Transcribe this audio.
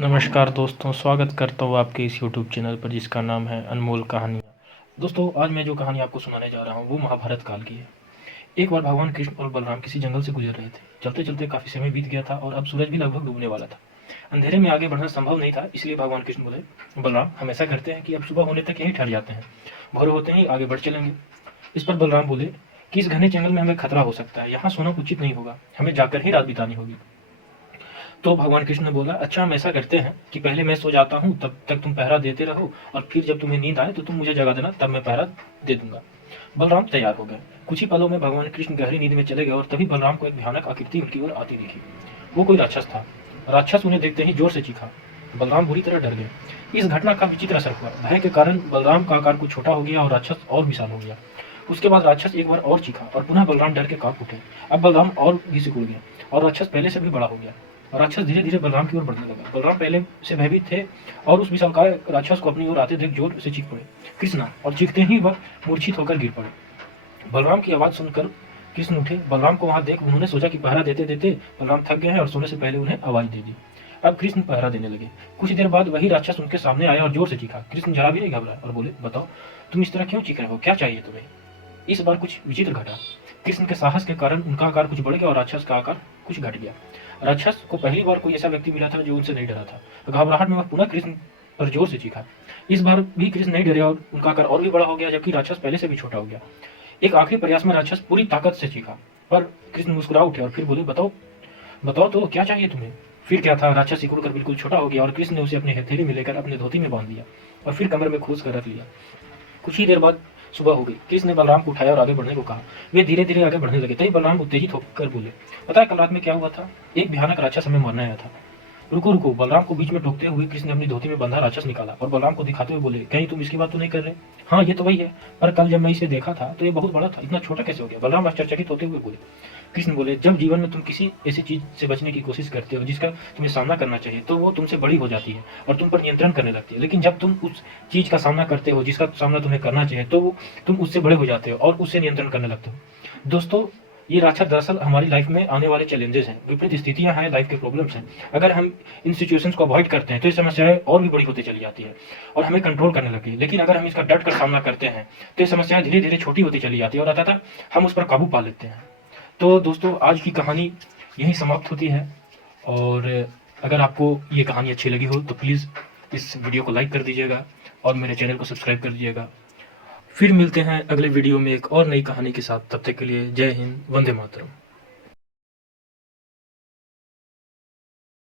नमस्कार दोस्तों, स्वागत करता हूँ आपके इस यूट्यूब चैनल पर जिसका नाम है अनमोल कहानियाँ। दोस्तों, आज मैं जो कहानी आपको सुनाने जा रहा हूँ वो महाभारत काल की है। एक बार भगवान कृष्ण और बलराम किसी जंगल से गुजर रहे थे। चलते चलते काफ़ी समय बीत गया था और अब सूरज भी लगभग डूबने वाला था। अंधेरे में आगे बढ़ना संभव नहीं था, इसलिए भगवान कृष्ण बोले, बलराम, हम ऐसा करते हैं कि अब सुबह होने तक यहीं ठहर जाते हैं, भोर होते ही आगे बढ़ चलेंगे। इस पर बलराम बोले कि इस घने जंगल में हमें खतरा हो सकता है, यहाँ सोना उचित नहीं होगा, हमें जाकर ही रात बितानी होगी। तो भगवान कृष्ण ने बोला, अच्छा हम ऐसा करते हैं कि पहले मैं सो जाता हूँ, तब तक तुम पहरा देते रहो, और फिर जब तुम्हें नींद आए तो तुम मुझे जगा देना, तब मैं पहरा दे दूंगा। बलराम तैयार हो गए। कुछ ही पलों में भगवान कृष्ण गहरी नींद में चले गए और तभी बलराम को एक भयानक आकृति उनकी ओर आती दिखी। वो कोई राक्षस था। राक्षस उन्हें देखते ही जोर से चीखा। बलराम बुरी तरह डर गए। इस घटना का विचित्र असर हुआ। भय के कारण बलराम का आकार कुछ छोटा हो गया और राक्षस और विशाल हो गया। उसके बाद राक्षस एक बार और चीखा और पुनः बलराम डर के कांप उठे। अब बलराम और भी सिकुड़ गए और राक्षस पहले से भी बड़ा हो गया। राक्षस धीरे धीरे बलराम की ओर बढ़ने लगा। बलराम पहले से भयभीत थे और उस विशालकाय राक्षस को अपनी ओर आते देख जोर से चीख पड़े, कृष्णा, और चीखते ही वह मूर्छित होकर गिर पड़े। बलराम की आवाज सुनकर कृष्ण उठे। बलराम को वहां देख उन्होंने सोचा कि पहरा देते देते बलराम थक गए हैं और सोने से पहले उन्हें आवाज दे दी। अब कृष्ण पहरा देने लगे। कुछ देर बाद वही राक्षस उनके सामने आया और जोर से चीखा। कृष्ण जरा भी नहीं घबराए और बोले, बताओ तुम इस तरह क्यों चीख रहे हो, क्या चाहिए तुम्हें। इस बार कुछ विचित्र घटा। कृष्ण के साहस के कारण उनका आकार कुछ बढ़ गया और राक्षस का आकार कुछ घट गया। राक्षस को पहली बार कोई ऐसा व्यक्ति मिला था जो उनसे नहीं डरा था। घबराहट में वह पुनः कृष्ण पर जोर से चीखा। इस बार भी कृष्ण नहीं डरे और उनका आकार और भी बड़ा हो गया, जबकि राक्षस पहले से भी छोटा हो गया। एक आखिरी प्रयास में राक्षस पूरी ताकत से चीखा, पर कृष्ण मुस्कुरा उठे और फिर बोले, बताओ बताओ तो क्या चाहिए तुम्हें। फिर क्या था, राक्षस सिकुड़ कर बिल्कुल छोटा हो गया और कृष्ण ने उसे अपने हथेली में लेकर अपने धोती में बांध दिया और फिर कमर में खोस कर रख लिया। कुछ ही देर बाद सुबह हो गई। कृष्ण ने बलराम को उठाया और आगे बढ़ने को कहा। वे धीरे धीरे आगे बढ़ने लगे। तभी बलराम उत्तेजित होकर बोले, पता है कल रात में क्या हुआ था। एक भयानक राक्षस हमें मारने आया था। रुको रुको, बलराम को बीच में टोकते हुए कृष्ण ने अपनी धोती में बंधा राक्षस निकाला और बलराम को दिखाते हुए बोले, कहीं तुम इसकी बात तो नहीं कर रहे। हाँ, ये तो वही है, पर कल जब मैं इसे देखा था तो ये बहुत बड़ा था, इतना छोटा कैसे हो गया। बलराम आश्चर्यचकित होते हुए बोले। कृष्ण बोले, जब जीवन में तुम किसी ऐसी चीज से बचने की कोशिश करते हो जिसका तुम्हें सामना करना चाहिए, तो वो तुमसे बड़ी हो जाती है और तुम पर नियंत्रण करने लगती है। लेकिन जब तुम उस चीज का सामना करते हो जिसका सामना तुम्हें करना चाहिए, तो तुम उससे बड़े हो जाते हो और उससे नियंत्रण करने लगते हो। दोस्तों, ये राक्षस दरअसल हमारी लाइफ में आने वाले चैलेंजेस हैं, विपरीत स्थितियां हैं, लाइफ के प्रॉब्लम्स हैं। अगर हम इन सिचुएशंस को अवॉइड करते हैं तो ये समस्याएं और भी बड़ी होती चली जाती है और हमें कंट्रोल करने लगती है। लेकिन अगर हम इसका डट कर सामना करते हैं तो ये समस्याएं धीरे धीरे छोटी होती चली जाती है और अंततः हम उस पर काबू पा लेते हैं। तो दोस्तों, आज की कहानी यहीं समाप्त होती है और अगर आपको ये कहानी अच्छी लगी हो तो प्लीज़ इस वीडियो को लाइक कर दीजिएगा और मेरे चैनल को सब्सक्राइब कर दीजिएगा। फिर मिलते हैं अगले वीडियो में एक और नई कहानी के साथ। तब तक के लिए जय हिंद, वंदे मातरम।